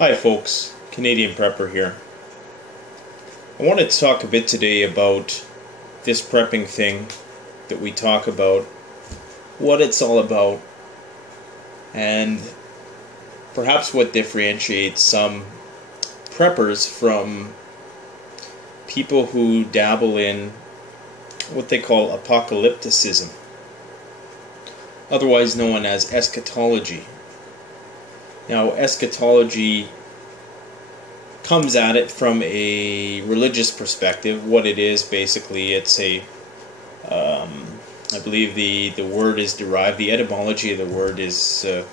Hi folks, Canadian Prepper here. I wanted to talk a bit today about this prepping thing that we talk about, what it's all about, and perhaps what differentiates some preppers from people who dabble in what they call apocalypticism, otherwise known as eschatology. Now, eschatology comes at it from a religious perspective. What it is, basically, it's I believe the word is derived, the etymology of the word is, the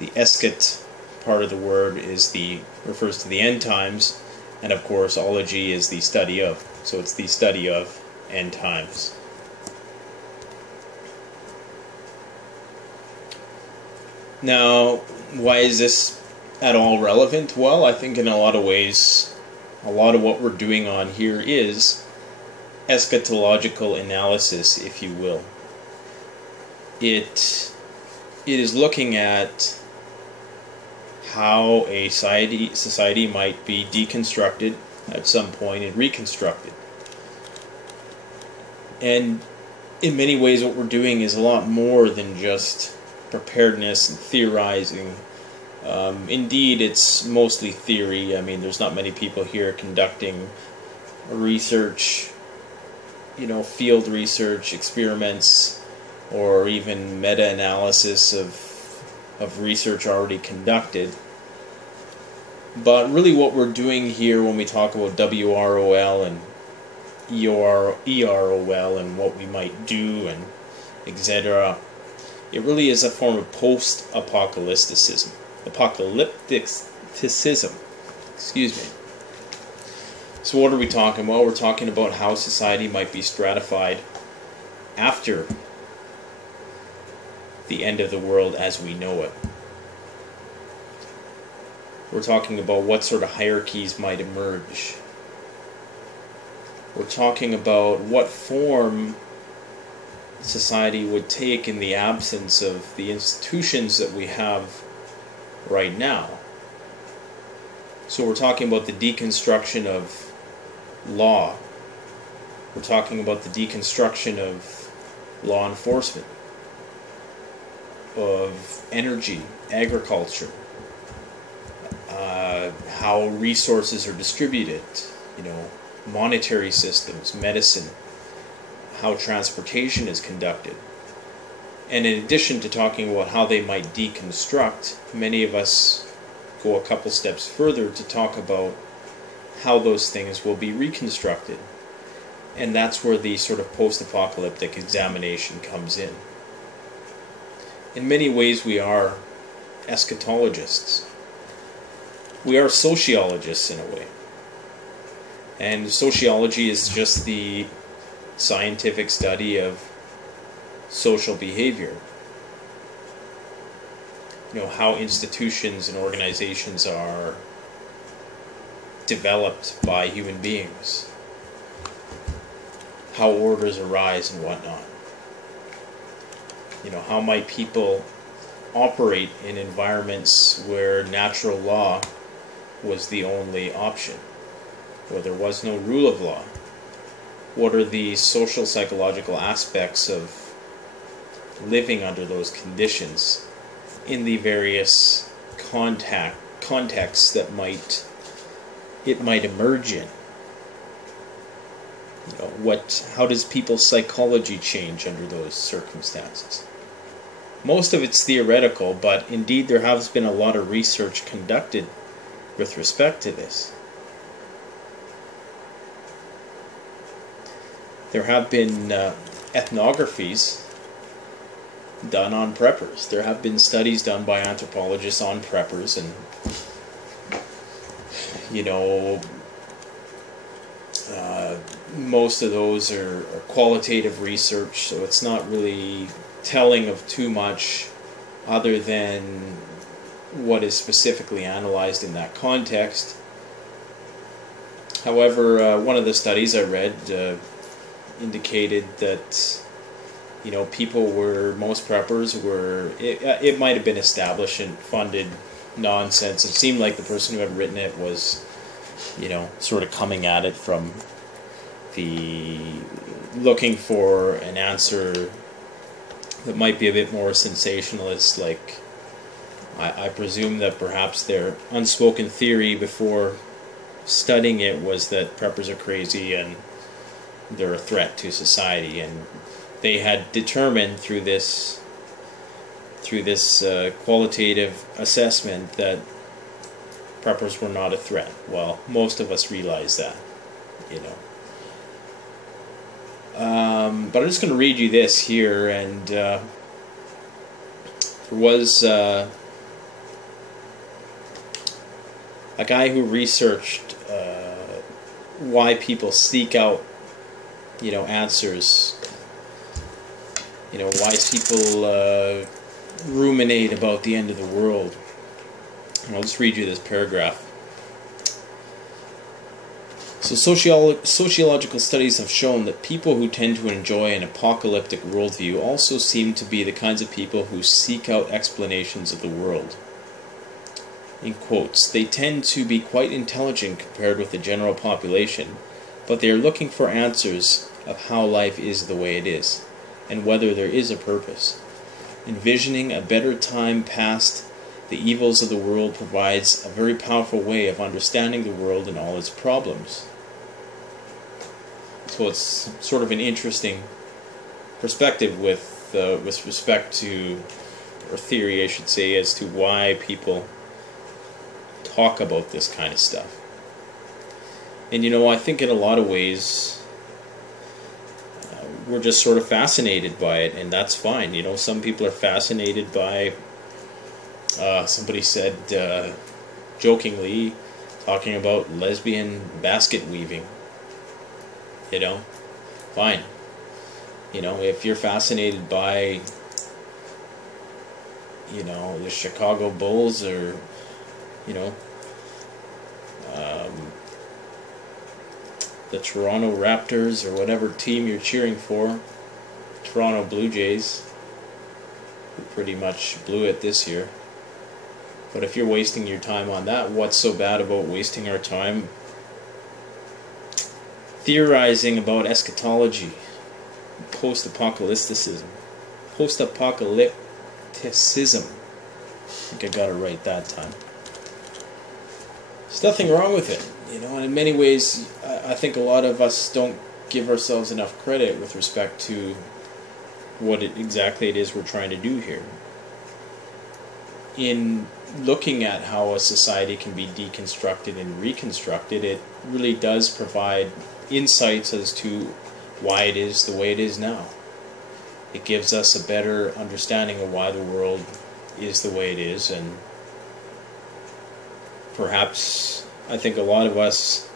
eschat part of the word refers to the end times, and of course, ology is the study of. So it's the study of end times. Now, why is this at all relevant? Well, I think in a lot of ways, a lot of what we're doing on here is eschatological analysis, if you will. It is looking at how a society might be deconstructed at some point and reconstructed. And in many ways what we're doing is a lot more than just preparedness and theorizing. Indeed, it's mostly theory. I mean, there's not many people here conducting research, field research, experiments, or even meta-analysis of research already conducted. But really what we're doing here when we talk about WROL and EROL and what we might do and etc., it really is a form of post-apocalypticism. Excuse me. So what are we talking about? We're talking about how society might be stratified after the end of the world as we know it. We're talking about what sort of hierarchies might emerge. We're talking about what form society would take in the absence of the institutions that we have right now. So we're talking about the deconstruction of law. We're talking about the deconstruction of law enforcement, of energy, agriculture, how resources are distributed, monetary systems, medicine, how transportation is conducted. And in addition to talking about how they might deconstruct, many of us go a couple steps further to talk about how those things will be reconstructed. And that's where the sort of post-apocalyptic examination comes in. In many ways we are eschatologists. We are sociologists in a way. And sociology is just the scientific study of social behavior. How institutions and organizations are developed by human beings. How orders arise and whatnot. How might people operate in environments where natural law was the only option, where there was no rule of law. What are the social psychological aspects of living under those conditions in the various contexts that it might emerge in? How does people's psychology change under those circumstances? Most of it's theoretical, but indeed there has been a lot of research conducted with respect to this. There have been ethnographies done on preppers. There have been studies done by anthropologists on preppers, and most of those are qualitative research, so it's not really telling of too much other than what is specifically analyzed in that context. However, one of the studies I read indicated that most preppers were, it might have been established and funded nonsense. It seemed like the person who had written it was, sort of coming at it from the looking for an answer that might be a bit more sensationalist. Like, I presume that perhaps their unspoken theory before studying it was that preppers are crazy and they're a threat to society, and they had determined through this qualitative assessment that preppers were not a threat. Well, most of us realize that, but I'm just going to read you this here, and there was a guy who researched why people seek out, answers. Why people ruminate about the end of the world. And I'll just read you this paragraph. So sociological studies have shown that people who tend to enjoy an apocalyptic worldview also seem to be the kinds of people who seek out explanations of the world. In quotes, they tend to be quite intelligent compared with the general population, but they are looking for answers of how life is the way it is, and whether there is a purpose. Envisioning a better time past the evils of the world provides a very powerful way of understanding the world and all its problems. So it's sort of an interesting perspective with respect to, or theory I should say, as to why people talk about this kind of stuff. And I think in a lot of ways we're just sort of fascinated by it, and that's fine. Some people are fascinated by, somebody said jokingly, talking about lesbian basket weaving. Fine. If you're fascinated by, the Chicago Bulls, or, the Toronto Raptors, or whatever team you're cheering for, Toronto Blue Jays, who pretty much blew it this year. But if you're wasting your time on that, what's so bad about wasting our time theorizing about eschatology, post-apocalypticism? Post-apocalypticism. I think I got it right that time. There's nothing wrong with it, and in many ways I think a lot of us don't give ourselves enough credit with respect to what exactly it is we're trying to do here. In looking at how a society can be deconstructed and reconstructed, it really does provide insights as to why it is the way it is now. It gives us a better understanding of why the world is the way it is, and perhaps I think a lot of us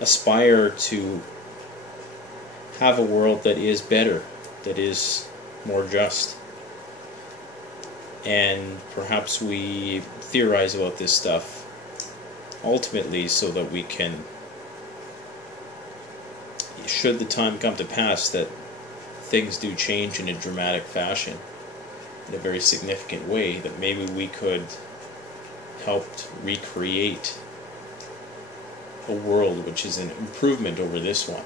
aspire to have a world that is better, that is more just. And perhaps we theorize about this stuff ultimately so that we can, should the time come to pass that things do change in a dramatic fashion, in a very significant way, that maybe we could help recreate a world which is an improvement over this one.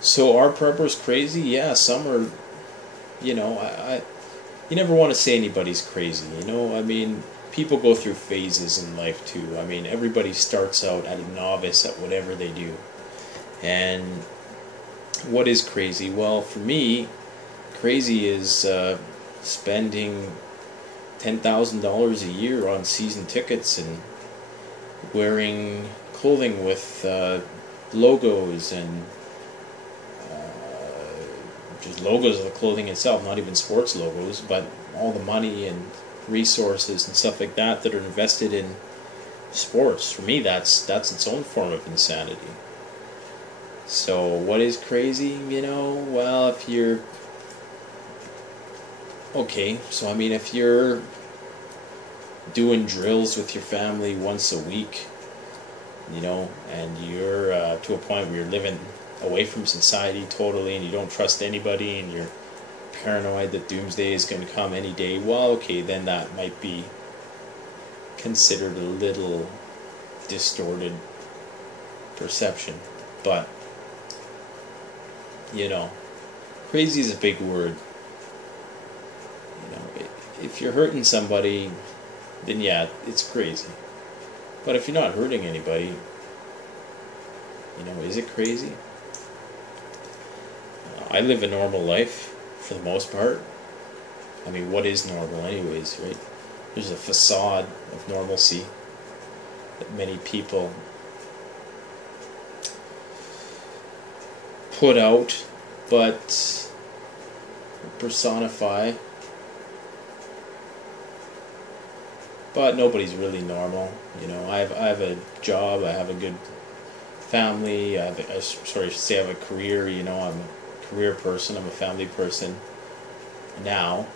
So are preppers crazy? Yeah, some are. You never want to say anybody's crazy. People go through phases in life too. Everybody starts out at a novice at whatever they do. And what is crazy? Well, for me, crazy is spending $10,000 a year on season tickets and wearing clothing with logos and just logos of the clothing itself, not even sports logos, but all the money and resources and stuff like that that are invested in sports. For me, that's its own form of insanity. So what is crazy? Well, if you're if you're doing drills with your family once a week, and you're to a point where you're living away from society totally, and you don't trust anybody, and your paranoid that doomsday is going to come any day, well, okay, then that might be considered a little distorted perception. But, you know, crazy is a big word. You know, if you're hurting somebody, then yeah, it's crazy. But if you're not hurting anybody, you know, is it crazy? I live a normal life, for the most part. I mean, what is normal anyways, right? There's a facade of normalcy that many people put out, but personify. But nobody's really normal, you know. I have a job, I have a good family, I should say I have a career, you know. I'm a career person, I'm a family person now.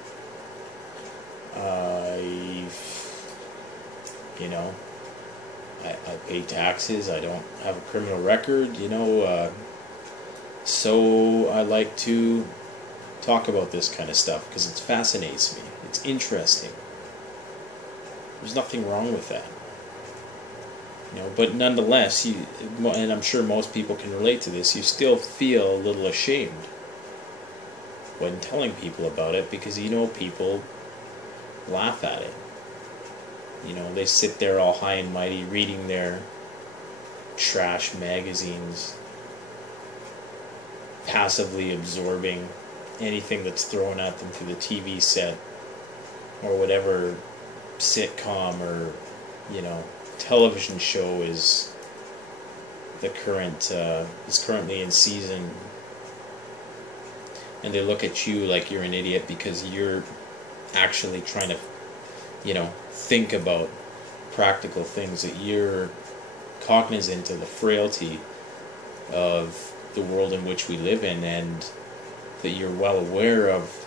You know, I pay taxes, I don't have a criminal record, you know, so I like to talk about this kind of stuff because it fascinates me, it's interesting. There's nothing wrong with that. You know, but nonetheless, and I'm sure most people can relate to this, you still feel a little ashamed when telling people about it because you know people laugh at it. You know, they sit there all high and mighty reading their trash magazines, passively absorbing anything that's thrown at them through the TV set or whatever sitcom or, you know, television show is currently in season, and they look at you like you're an idiot because you're actually trying to, you know, think about practical things, that you're cognizant of the frailty of the world in which we live in, and that you're well aware of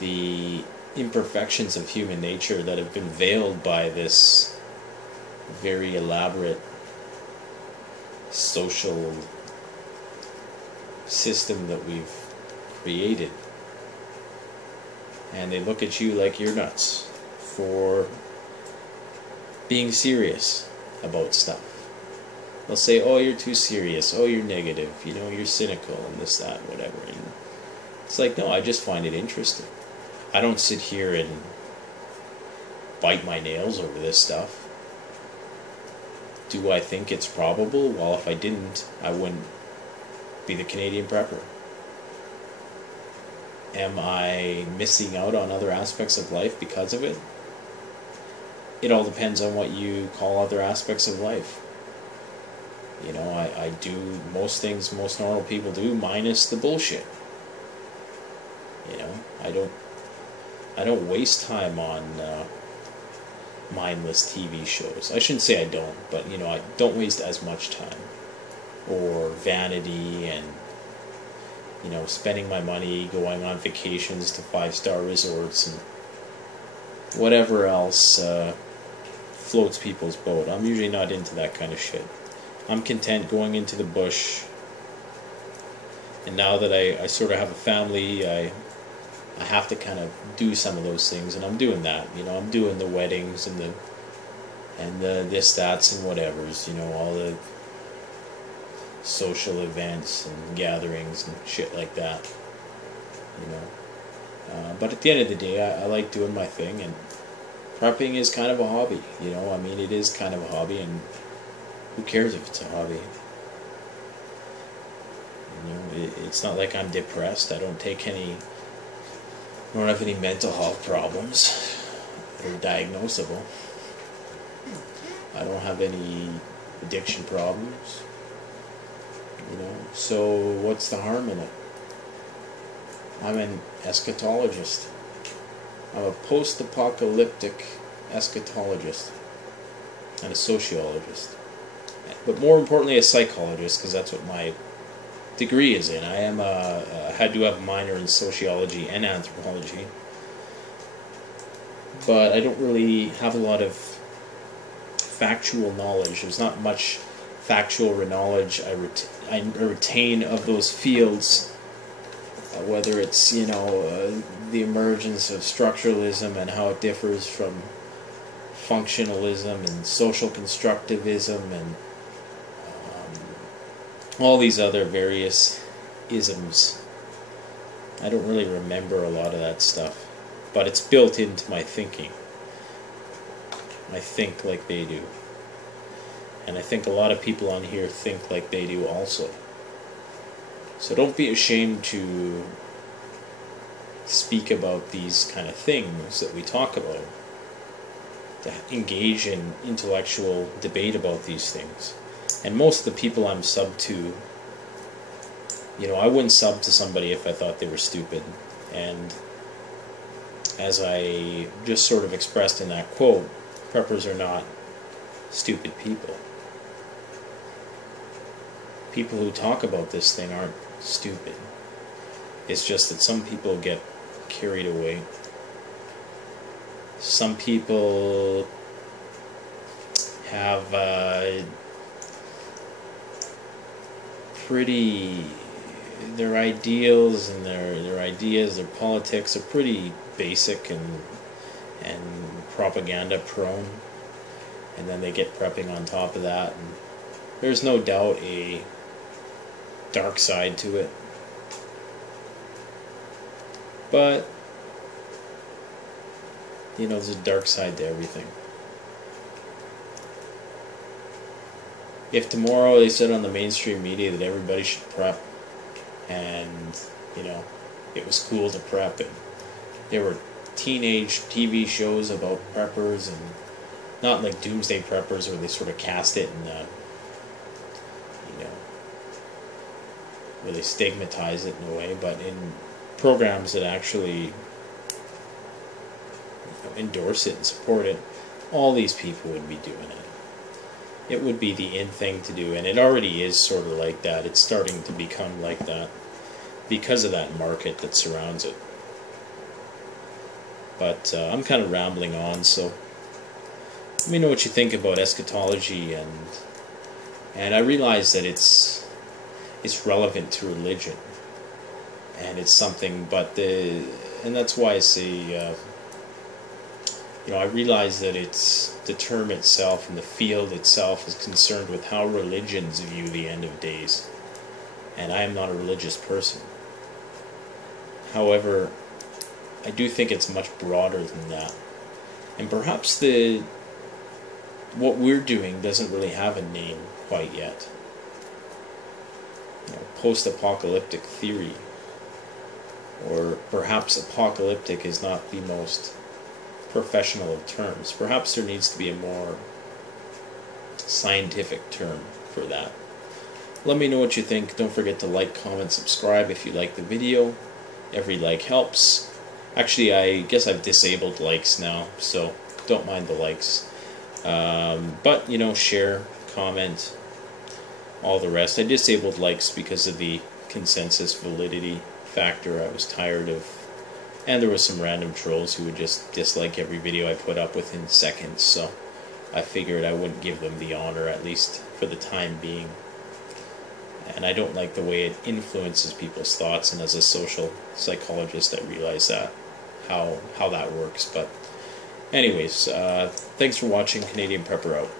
the imperfections of human nature that have been veiled by this very elaborate social system that we've created. And they look at you like you're nuts for being serious about stuff. They'll say, oh, you're too serious, oh, you're negative, you know, you're cynical, and this, that, whatever. And it's like, no, I just find it interesting. I don't sit here and bite my nails over this stuff. Do I think it's probable? Well, if I didn't, I wouldn't be the Canadian prepper. Am I missing out on other aspects of life because of it? It all depends on what you call other aspects of life. You know, I do most things most normal people do, minus the bullshit. You know, I don't waste time on mindless TV shows. I shouldn't say I don't, but, you know, I don't waste as much time. Or vanity and, you know, spending my money going on vacations to 5-star resorts and whatever else floats people's boat. I'm usually not into that kind of shit. I'm content going into the bush, and now that I sort of have a family, I have to kind of do some of those things, and I'm doing that. You know, I'm doing the weddings and the this, that's, and whatevers. You know, all the social events and gatherings and shit like that. You know, but at the end of the day, I like doing my thing, and prepping is kind of a hobby. You know, I mean, it is kind of a hobby, and who cares if it's a hobby? You know, it's not like I'm depressed. I don't have any mental health problems that are diagnosable. I don't have any addiction problems. You know, so what's the harm in it? I'm an eschatologist. I'm a post-apocalyptic eschatologist and a sociologist. But more importantly, a psychologist, because that's what my degree is in. I had to have a minor in sociology and anthropology, but I don't really have a lot of factual knowledge. There's not much factual knowledge I retain of those fields whether it's, the emergence of structuralism and how it differs from functionalism and social constructivism and all these other various isms. I don't really remember a lot of that stuff, but it's built into my thinking. I think like they do. And I think a lot of people on here think like they do also. So don't be ashamed to speak about these kind of things that we talk about. To engage in intellectual debate about these things. And most of the people I'm sub to, I wouldn't sub to somebody if I thought they were stupid. And as I just sort of expressed in that quote, preppers are not stupid people. People who talk about this thing aren't stupid. It's just that some people get carried away. Some people have their ideals and their ideas, their politics are pretty basic and propaganda prone, and then they get prepping on top of that, and there's no doubt a dark side to it, but there's a dark side to everything. If tomorrow they said on the mainstream media that everybody should prep, and it was cool to prep, and there were teenage TV shows about preppers, and not like doomsday preppers where they sort of cast it and where they stigmatize it in a way, but in programs that actually endorse it and support it, all these people would be doing it. It would be the in thing to do, and it already is sort of like that. It's starting to become like that because of that market that surrounds it. But I'm kind of rambling on, so let me know what you think about eschatology, and I realize that it's relevant to religion, and it's something, and that's why I say, I realize that it's the term itself and the field itself is concerned with how religions view the end of days, and I am not a religious person. However, I do think it's much broader than that, and perhaps what we're doing doesn't really have a name quite yet. Post-apocalyptic theory, or perhaps apocalyptic is not the most professional of terms. Perhaps there needs to be a more scientific term for that. Let me know what you think. Don't forget to like, comment, subscribe if you like the video. Every like helps. Actually, I guess I've disabled likes now, so don't mind the likes. But, share, comment, all the rest. I disabled likes because of the consensus validity factor. I was tired of, and there was some random trolls who would just dislike every video I put up within seconds, so I figured I wouldn't give them the honor, at least for the time being. And I don't like the way it influences people's thoughts, and as a social psychologist I realize that, how that works. But anyways, thanks for watching. Canadian Prepper out.